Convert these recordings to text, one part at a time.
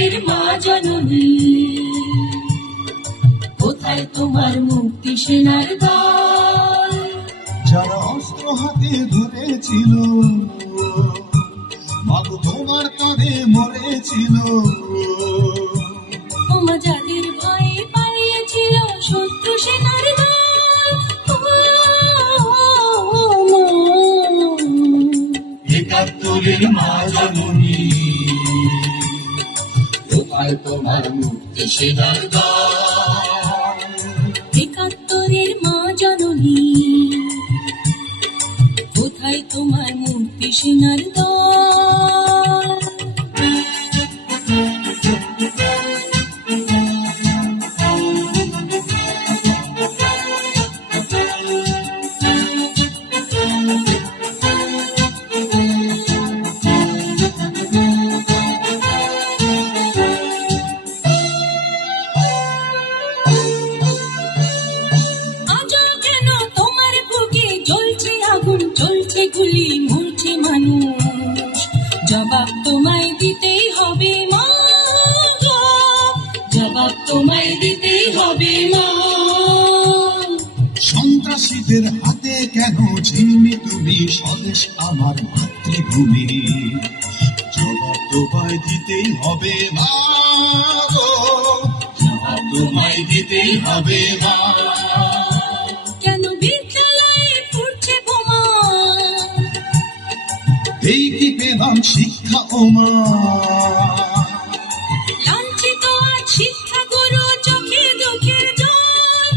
একাত্তরের মা জননী, কোথায় তোমার মুক্তি সেনার দল? যারা অস্ত্র হাতে ধরেছিল, মাগো তোমার কাঁধে মরেছিল। ওমা যাদের ভয়ে পালিয়েছিল শত্রু সেনার দল, একাত্তরের মা জননী, কোথায় তোমার মুক্তি সেনার দল? একাত্তরের মা জননী, কোথায় তোমার মুক্তি সেনার দল? চলছে গুলি, মরছে মানুষ, জবাব তোমায় দিতেই হবে মা, জবাব তোমায় দিতেই হবে মা। সন্ত্রাসীদের হাতে কেন ঝিলমি তুমি স্বদেশ আমার মাতৃভূমি, জবাব তোমায় দিতেই হবে মা, জবাব তোমায় দিতেই হবে মা। কেন বিদ্যালয়ে পড়ছে বোমা, এই কি পেলাম শিক্ষা ও মা? লাঞ্ছিত আজ শিক্ষা গুরু, চোখে দুঃখের জল,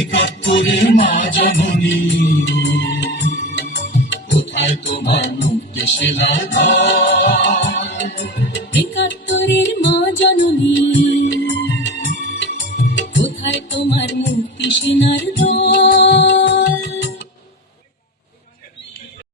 একাত্তরের মা জননী, কোথায় তোমার মুক্তি সেনার দল?